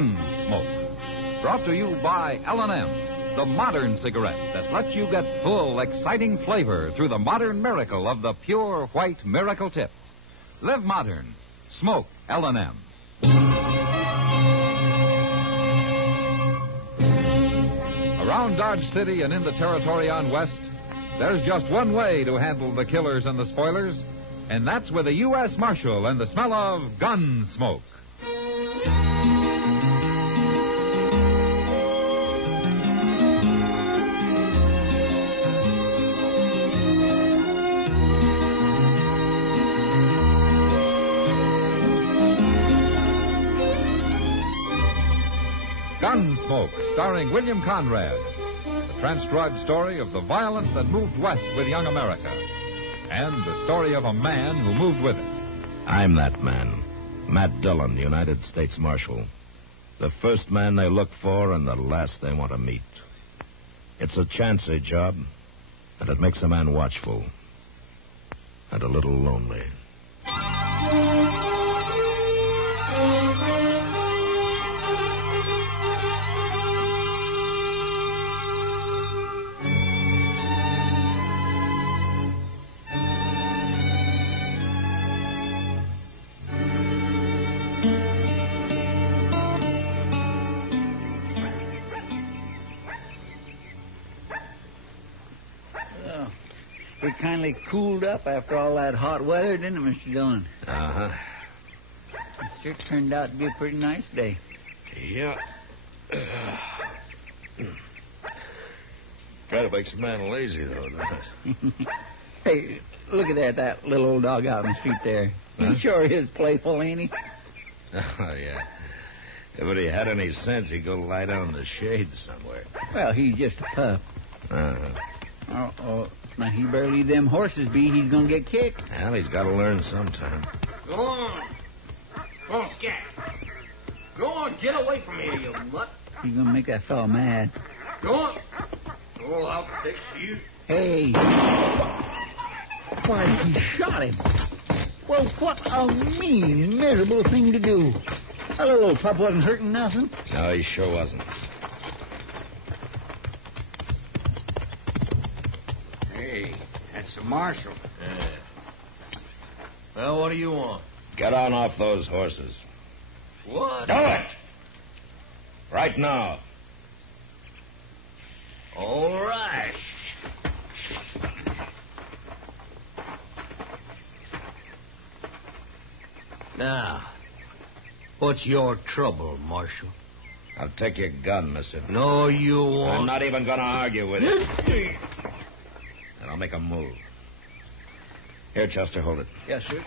Gunsmoke. Brought to you by L&M, the modern cigarette that lets you get full, exciting flavor through the modern miracle of the pure white Miracle Tip. Live modern. Smoke L&M. Around Dodge City and in the territory on West, there's just one way to handle the killers and the spoilers, and that's with a U.S. Marshal and the smell of Gunsmoke. Gunsmoke, starring William Conrad. The transcribed story of the violence that moved west with young America. And the story of a man who moved with it. I'm that man. Matt Dillon, United States Marshal. The first man they look for and the last they want to meet. It's a chancy job, and it makes a man watchful. And a little lonely. It kindly cooled up after all that hot weather, didn't it, Mr. Dillon? Uh-huh. It sure turned out to be a pretty nice day. Yeah. Kind of makes a man lazy, though, doesn't it? Hey, look at that little old dog out in the street there. Huh? He sure is playful, ain't he? Oh, yeah. If he had any sense, he'd go lie down in the shade somewhere. Well, he's just a pup. Uh-huh. Now, he better leave them horses be. He's going to get kicked. Well, he's got to learn sometime. Go on. Go on, scat. Go on, get away from here, you mutt. He's going to make that fellow mad. Go on. Oh, I'll fix you. Hey. Why, he shot him. Well, what a mean, miserable thing to do. That little old pup wasn't hurting nothing. No, he sure wasn't. Hey, that's the marshal. Well, what do you want? Get on off those horses. What? Do it! Right now. All right. Now, what's your trouble, Marshal? I'll take your gun, mister. No, you won't. I'm not even going to argue with you. And I'll make a move. Here, Chester, hold it. Yes, sir.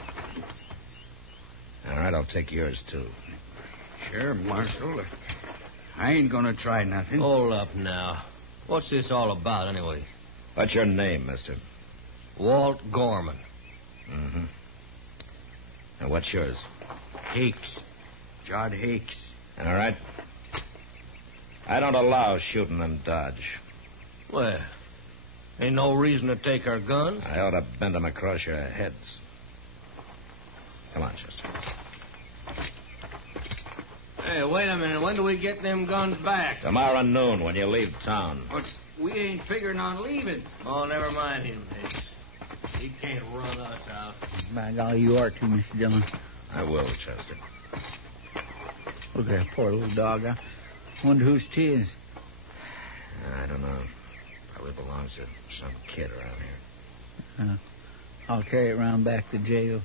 All right, I'll take yours, too. Sure, Marshal. I ain't gonna try nothing. Hold up now. What's this all about, anyway? What's your name, mister? Walt Gorman. Mm-hmm. And what's yours? Hakes. Jod Hakes. All right. I don't allow shooting in Dodge. Well, ain't no reason to take our guns. I ought to bend them across your heads. Come on, Chester. Hey, wait a minute. When do we get them guns back? Tomorrow noon when you leave town. But we ain't figuring on leaving. Oh, never mind him, Hicks. He can't run us out. By golly, you are too, Mr. Dillon. I will, Chester. Look at that poor little dog. I wonder whose 'tis. I don't know. Probably belongs to some kid around here. I'll carry it round back to jail.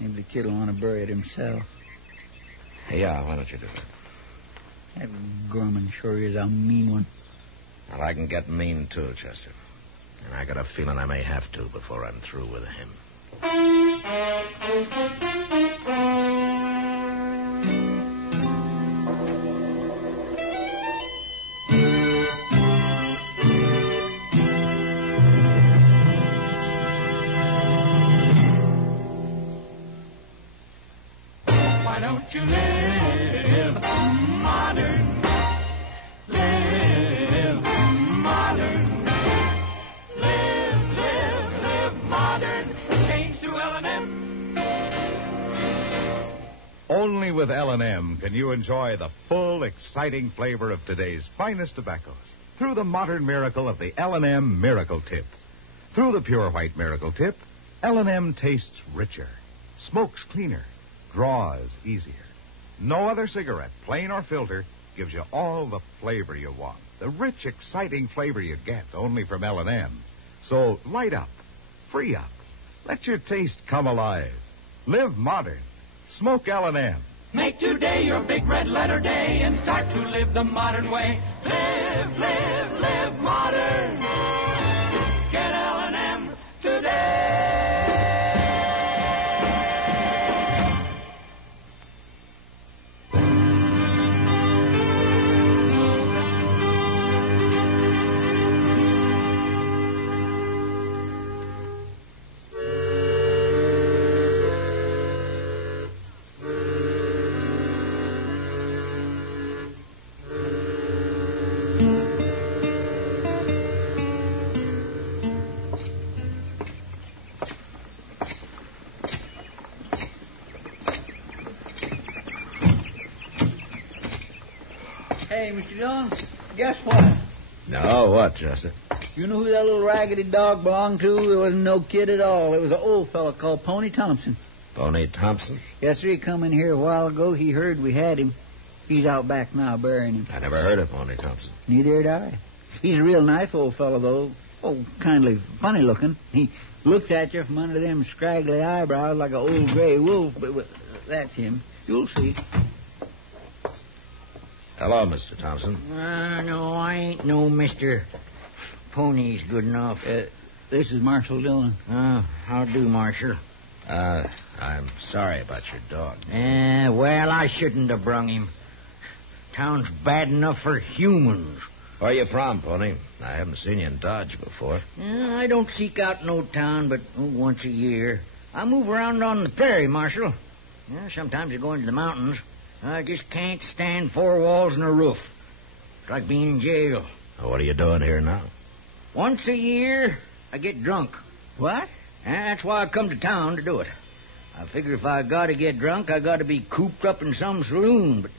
Maybe the kid will want to bury it himself. Yeah, why don't you do that? That Gorman sure is a mean one. Well, I can get mean, too, Chester. And I got a feeling I may have to before I'm through with him. Why don't you live modern? Live modern. Live modern. Change to L&M. with L&M can you enjoy the full, exciting flavor of today's finest tobaccos through the modern miracle of the L&M Miracle Tip. Through the pure white Miracle Tip, L&M tastes richer, smokes cleaner, draws easier. No other cigarette, plain or filter, gives you all the flavor you want. The rich, exciting flavor you get only from L&M. So light up, free up, let your taste come alive. Live modern. Smoke L&M. Make today your big red letter day and start to live the modern way. Live, live, live modern. Get L&M today. Hey, Mr. Dillon, guess what? No, what, Chester? You know who that little raggedy dog belonged to? It wasn't no kid at all. It was an old fellow called Pony Thompson. Pony Thompson? Yes, sir. He come in here a while ago. He heard we had him. He's out back now burying him. I never heard of Pony Thompson. Neither had I. He's a real nice old fellow, though. Oh, kindly funny looking. He looks at you from under them scraggly eyebrows like an old gray wolf. But that's him. You'll see. Hello, Mr. Thompson. No, I ain't no Mr. Pony's good enough. This is Marshal Dillon. How do, Marshal? I'm sorry about your dog. Well, I shouldn't have brung him. Town's bad enough for humans. Where you from, Pony? I haven't seen you in Dodge before. I don't seek out no town but once a year. I move around on the prairie, Marshal. Sometimes I go into the mountains. I just can't stand four walls and a roof. It's like being in jail. Well, what are you doing here now? Once a year, I get drunk. What? That's why I come to town to do it. I figure if I got to get drunk, I got to be cooped up in some saloon. But,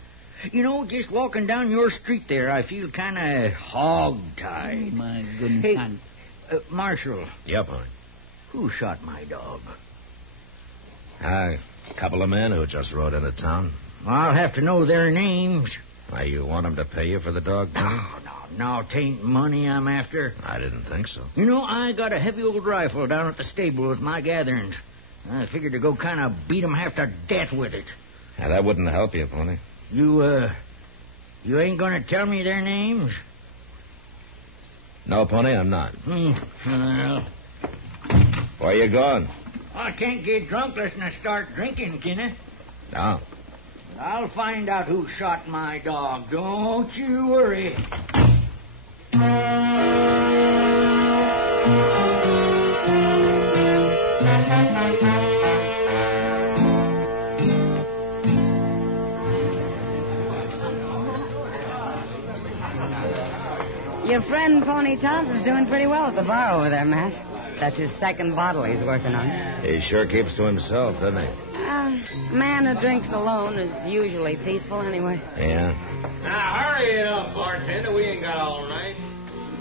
just walking down your street there, I feel kind of hog-tied. Oh, my goodness. Hey, Marshal. Yeah, Pony. Who shot my dog? A couple of men who just rode into town. I'll have to know their names. Why, you want them to pay you for the dog, Pony? No, 'tain't money I'm after. I didn't think so. I got a heavy old rifle down at the stable with my gatherings. I figured to go kind of beat 'em half to death with it. Now, that wouldn't help you, Pony. You ain't gonna tell me their names? No, Pony, I'm not. Well, Where you going? I can't get drunk unless I start drinking, can I? No. I'll find out who shot my dog. Don't you worry. Your friend Pony Thompson's doing pretty well at the bar over there, Matt. That's his second bottle he's working on. He sure keeps to himself, doesn't he? A man who drinks alone is usually peaceful anyway. Yeah. Now, hurry it up, bartender. We ain't got all night.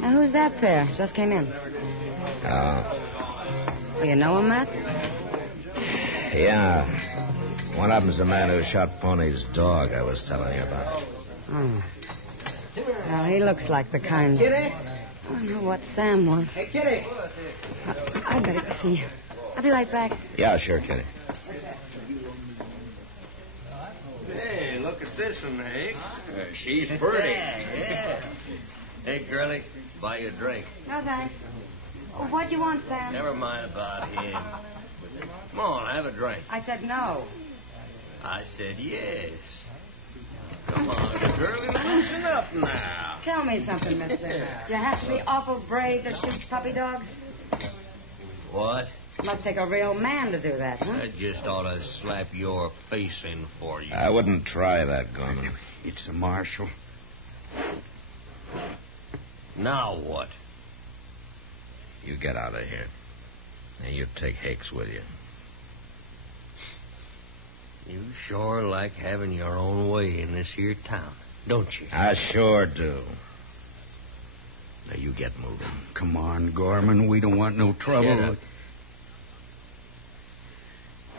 Now, who's that pair? Just came in. Oh. Oh, you know him, Matt? Yeah. One of them's the man who shot Pony's dog I was telling you about. Oh. Well, he looks like the kind. Kitty? I don't know what Sam wants. Hey, Kitty. I better go see. I'll be right back. Yeah, sure, Kitty. Hey, look at this one, Hank. She's pretty. Yeah. Hey, girlie, buy you a drink. No, thanks. Oh, what do you want, Sam? Never mind about him. Come on, have a drink. I said no. I said yes. Come on, girlie, loosen up now. Tell me something, mister. You have to be awful brave to shoot puppy dogs? What? Must take a real man to do that, huh? I just ought to slap your face in for you. I wouldn't try that, Gorman. It's the marshal. Now what? You get out of here. And you take Hakes with you. You sure like having your own way in this here town, don't you? I sure do. Now, you get moving. Come on, Gorman. We don't want no trouble. Shut up.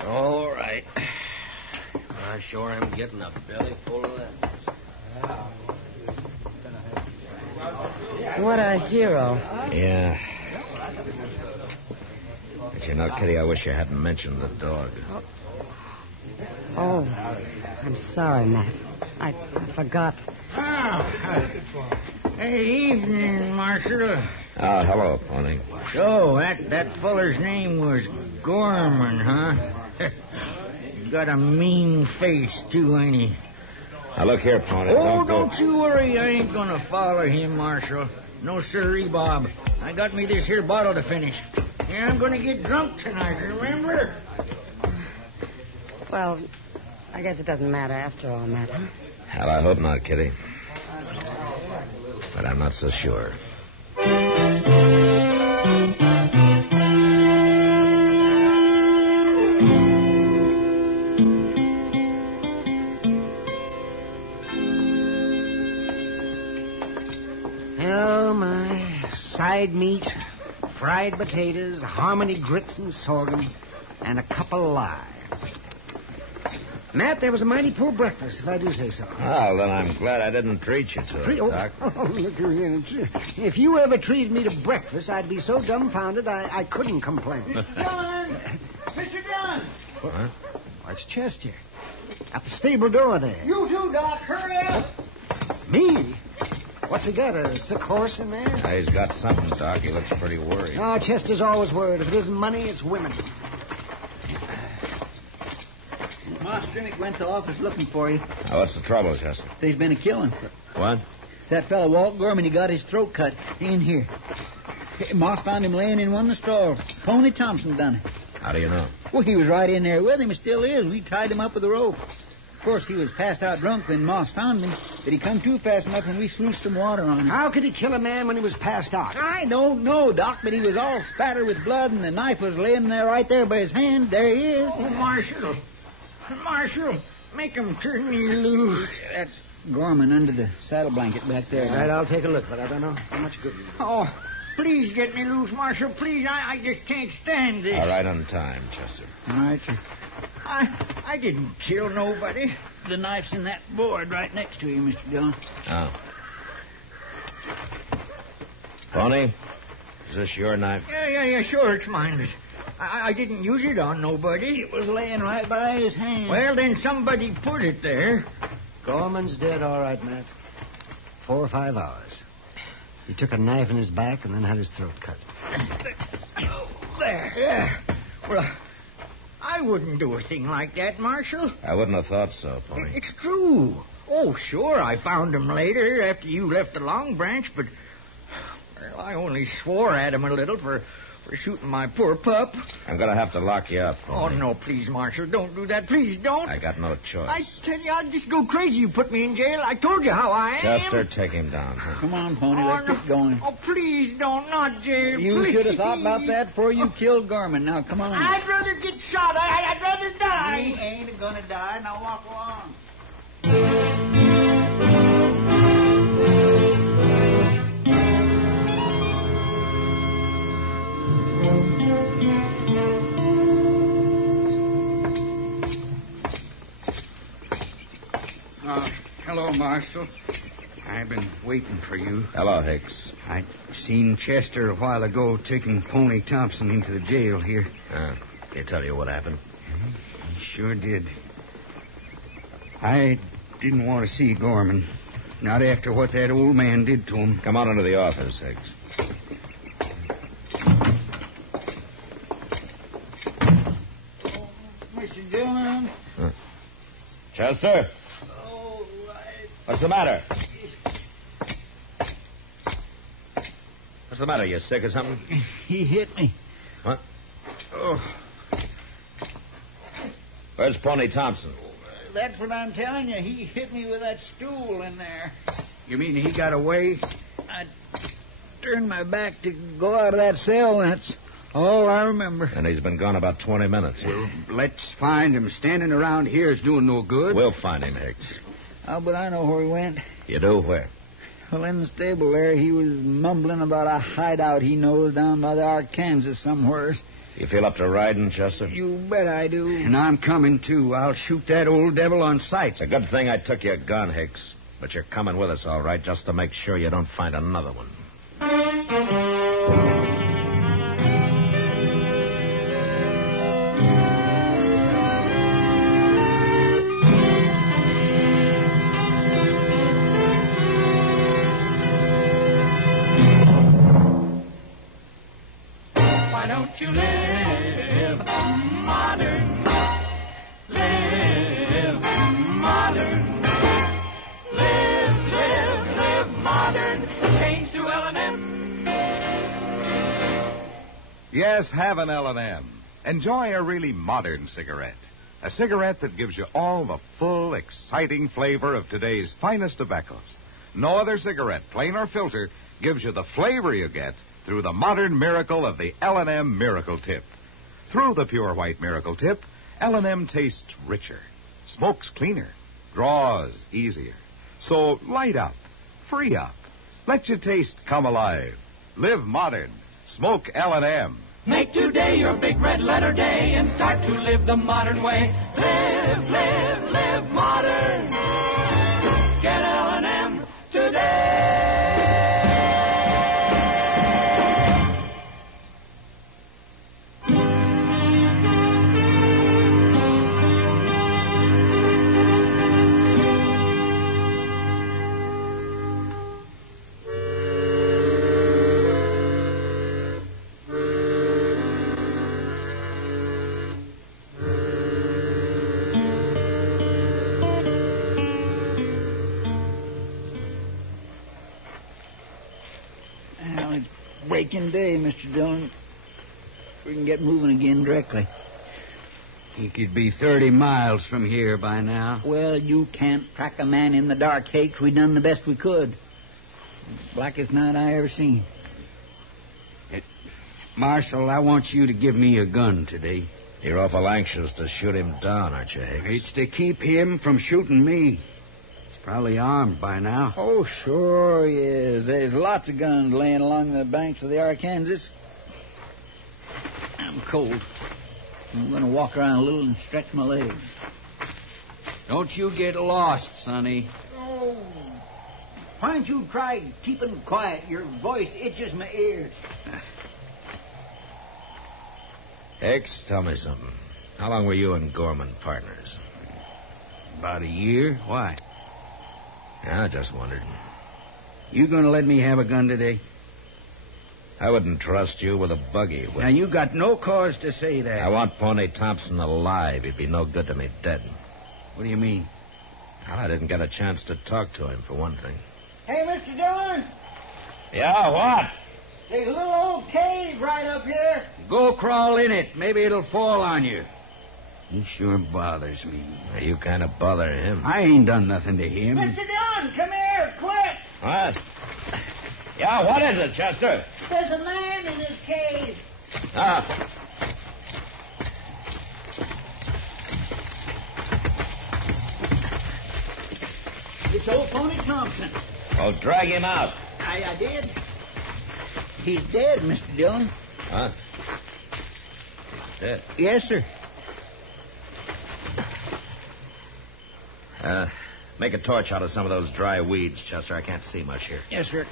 All right. I sure am getting a belly full of that. What a hero. Yeah. But you know, Kitty, I wish you hadn't mentioned the dog. Oh, I'm sorry, Matt. I forgot. Hey, evening, Marshal. Oh, hello, Pony. So, that feller's name was Gorman, huh? He's got a mean face, too, ain't he? Now, look here, Pony. Oh, go. don't you worry. I ain't gonna follow him, Marshal. No sirree, Bob. I got me this here bottle to finish. Yeah, I'm gonna get drunk tonight, remember? Well, I guess it doesn't matter after all, Matt, huh? Hell, I hope not, Kitty. But I'm not so sure. Oh, my side meat, fried potatoes, harmony grits and sorghum, and a cup of lye. Matt, that was a mighty poor breakfast, if I do say so. Well, then I'm glad I didn't treat you to it, Doc. Oh, look who's in it. If you ever treated me to breakfast, I'd be so dumbfounded I couldn't complain. Dillon! Mr. Dillon! Huh? What's Chester? At the stable door there. You too, Doc. Hurry up! Me? What's he got, a sick horse in there? He's got something, Doc. He looks pretty worried. Oh, Chester's always worried. If it isn't money, it's women. Ma Strinnick went to office looking for you. Now, what's the trouble, Chester? There's been a killing. What? That fellow, Walt Gorman, he got his throat cut in here. Moss found him laying in one of the stalls. Pony Thompson done it. How do you know? Well, he was right in there with him. He still is. We tied him up with a rope. Of course, he was passed out drunk when Moss found him, but he come to fast enough and we sluiced some water on him. How could he kill a man when he was passed out? I don't know, Doc, but he was all spattered with blood and the knife was laying there right there by his hand. There he is. Oh, Marshal, make him turn me loose. That's Gorman under the saddle blanket back there. All right, I'll take a look, but I don't know how much good. Oh, please get me loose, Marshal. Please, I just can't stand this. All right, on time, Chester. All right, sir. I didn't kill nobody. The knife's in that board right next to you, Mr. Dillon. Oh. Pony, is this your knife? Yeah, sure, it's mine, but I didn't use it on nobody. It was laying right by his hand. Well, then somebody put it there. Gorman's dead, all right, Matt. 4 or 5 hours. He took a knife in his back and then had his throat cut. There, yeah. Well, I wouldn't do a thing like that, Marshal. I wouldn't have thought so, Pony. It's true. Oh, sure, I found him later after you left the Long Branch, but well, I only swore at him a little for shooting my poor pup. I'm going to have to lock you up, Pony. Oh, no, please, Marshal, don't do that. Please, don't. I got no choice. I tell you, I'd just go crazy. You put me in jail. I told you how I am. Chester, take him down. Huh? Come on, Pony, let's get going. Oh, please don't. Not jail. You please. should have thought about that before you killed Gorman. Now, come on. I'd rather get shot. I'd rather die. You ain't gonna die. Now walk along. Hello, Marshal. I've been waiting for you. Hello, Hicks. I seen Chester a while ago taking Pony Thompson into the jail here. He tell you what happened? He sure did. I didn't want to see Gorman. Not after what that old man did to him. Come on into the office, Hicks. Mr. Dillon. Chester? All right. What's the matter? What's the matter? You sick or something? He hit me. What? Oh. Where's Pony Thompson? That's what I'm telling you. He hit me with that stool in there. You mean he got away? I turned my back to go out of that cell, and that's Oh, I remember. And he's been gone about 20 minutes. Well, let's find him. Standing around here is doing no good. We'll find him, Hicks. Oh, but I know where he went. You do? Where? Well, in the stable there, he was mumbling about a hideout he knows down by the Arkansas somewhere. You feel up to riding, Chester? You bet I do. And I'm coming, too. I'll shoot that old devil on sight. It's a good thing I took your gun, Hicks. But you're coming with us, all right, just to make sure you don't find another one. Why don't you live modern? Live modern. Live modern. Change to L&M. Yes, have an L&M. Enjoy a really modern cigarette. A cigarette that gives you all the full, exciting flavor of today's finest tobaccos. No other cigarette, plain or filter, gives you the flavor you get through the modern miracle of the L&M Miracle Tip. Through the pure white Miracle Tip, L&M tastes richer, smokes cleaner, draws easier. So light up, free up, let your taste come alive. Live modern, smoke L&M. Make today your big red letter day and start to live the modern way. Live modern. Get L&M today. Breaking day, Mr. Dillon. We can get moving again directly. He could be 30 miles from here by now. Well, you can't track a man in the dark, Hakes. We done the best we could. Blackest night I ever seen. Marshal, I want you to give me a gun today. You're awful anxious to shoot him down, aren't you, Hicks? It's to keep him from shooting me. He's probably armed by now. Oh, sure he is. There's lots of guns laying along the banks of the Arkansas. I'm cold. I'm going to walk around a little and stretch my legs. Don't you get lost, Sonny. Oh. Why don't you try keeping quiet? Your voice itches my ears. Hicks, tell me something. How long were you and Gorman partners? About a year. Why? Yeah, I just wondered. You going to let me have a gun today? I wouldn't trust you with a buggy. Now, you got no cause to say that. I want Pony Thompson alive. He'd be no good to me dead. What do you mean? Well, I didn't get a chance to talk to him, for one thing. Hey, Mr. Dillon. Yeah, what? There's a little old cave right up here. Go crawl in it. Maybe it'll fall on you. He sure bothers me. You kind of bother him. I ain't done nothing to him. Mr. Dillon, come here, quick. What? Yeah, what is it, Chester? There's a man in this cave. Ah. It's old Pony Thompson. Oh, drag him out. I did. He's dead, Mr. Dillon. Huh? Dead? Yes, sir. Make a torch out of some of those dry weeds, Chester. I can't see much here. Yes, sir.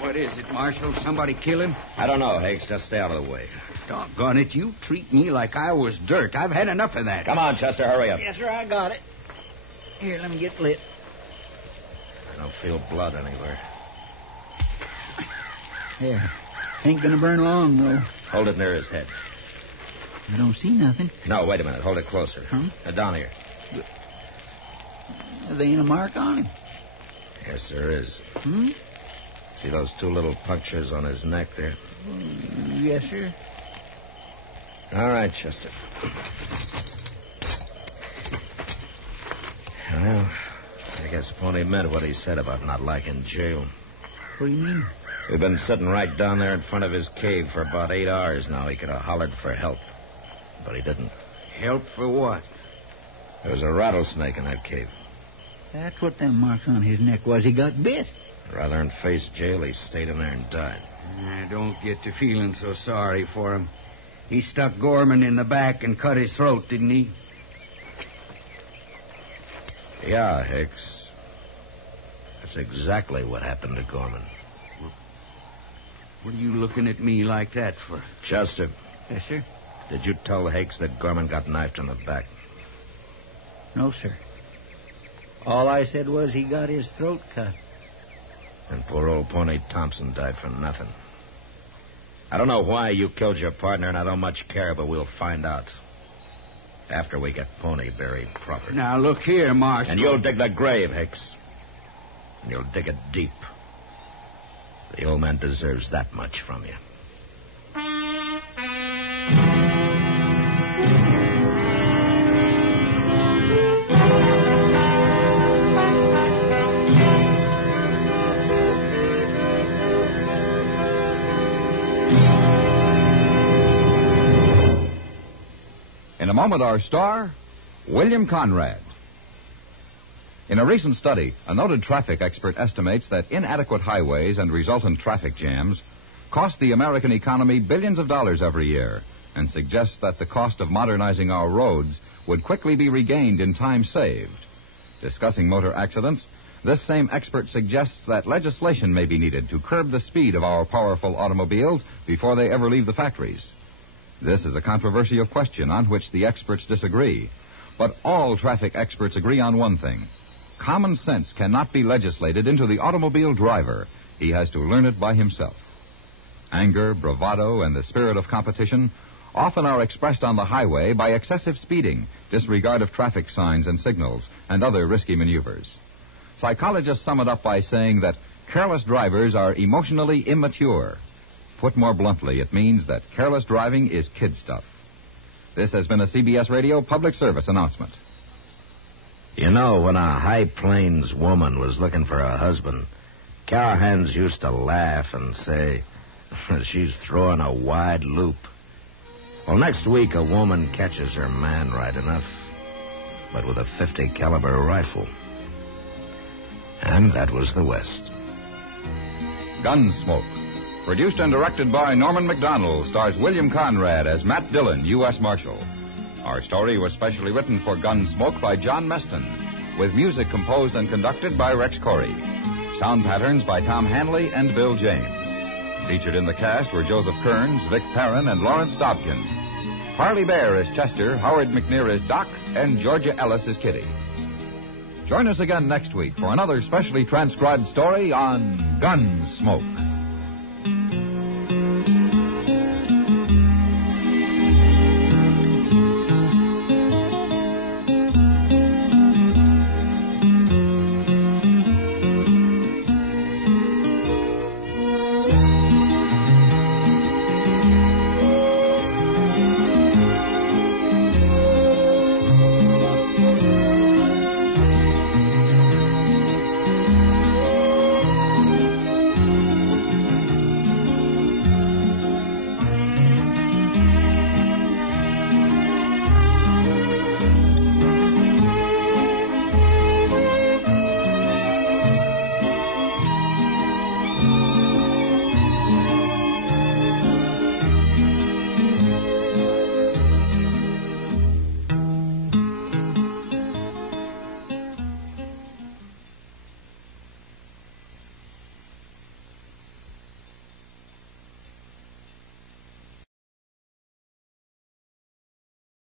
What is it, Marshal? Somebody kill him? I don't know, Hicks. Just stay out of the way. Doggone it, you treat me like I was dirt. I've had enough of that. Come on, Chester, hurry up. Yes, sir, I got it. Here, let me get lit. I don't feel blood anywhere. There. Ain't gonna burn long, though. Hold it near his head. I don't see nothing. No, wait a minute. Hold it closer. Huh? Down here. There ain't a mark on him. Yes, there is. Hmm? See those two little punctures on his neck there? Yes, sir. All right, Chester. Well, I guess Pony meant what he said about not liking jail. What do you mean? We've been sitting right down there in front of his cave for about 8 hours now. He could have hollered for help, but he didn't. Help for what? There was a rattlesnake in that cave. That's what them marks on his neck was. He got bit. Rather than face jail, he stayed in there and died. I don't get to feeling so sorry for him. He stuck Gorman in the back and cut his throat, didn't he? Yeah, Hicks. That's exactly what happened to Gorman. What are you looking at me like that for? Chester. Yes, sir? Did you tell Hicks that Gorman got knifed in the back? No, sir. All I said was he got his throat cut. And poor old Pony Thompson died for nothing. I don't know why you killed your partner, and I don't much care, but we'll find out. After we get Pony buried properly. Now, look here, Marshal. And you'll dig the grave, Hicks. And you'll dig it deep. The old man deserves that much from you. In a moment, our star, William Conrad. In a recent study, a noted traffic expert estimates that inadequate highways and resultant traffic jams cost the American economy billions of dollars every year, and suggests that the cost of modernizing our roads would quickly be regained in time saved. Discussing motor accidents, this same expert suggests that legislation may be needed to curb the speed of our powerful automobiles before they ever leave the factories. This is a controversial question on which the experts disagree. But all traffic experts agree on one thing. Common sense cannot be legislated into the automobile driver. He has to learn it by himself. Anger, bravado, and the spirit of competition often are expressed on the highway by excessive speeding, disregard of traffic signs and signals, and other risky maneuvers. Psychologists sum it up by saying that careless drivers are emotionally immature. Put more bluntly, it means that careless driving is kid stuff. This has been a CBS Radio public service announcement. You know, when a High Plains woman was looking for a husband, cowhands used to laugh and say, she's throwing a wide loop. Well, next week a woman catches her man right enough, but with a .50 caliber rifle. And that was the West. Gunsmoke. Produced and directed by Norman Macdonnell, stars William Conrad as Matt Dillon, U.S. Marshal. Our story was specially written for Gunsmoke by John Meston, with music composed and conducted by Rex Corey. Sound patterns by Tom Hanley and Bill James. Featured in the cast were Joseph Kearns, Vic Perrin, and Lawrence Dobkin. Harley Bear is Chester, Howard McNear is Doc, and Georgia Ellis is Kitty. Join us again next week for another specially transcribed story on Gunsmoke.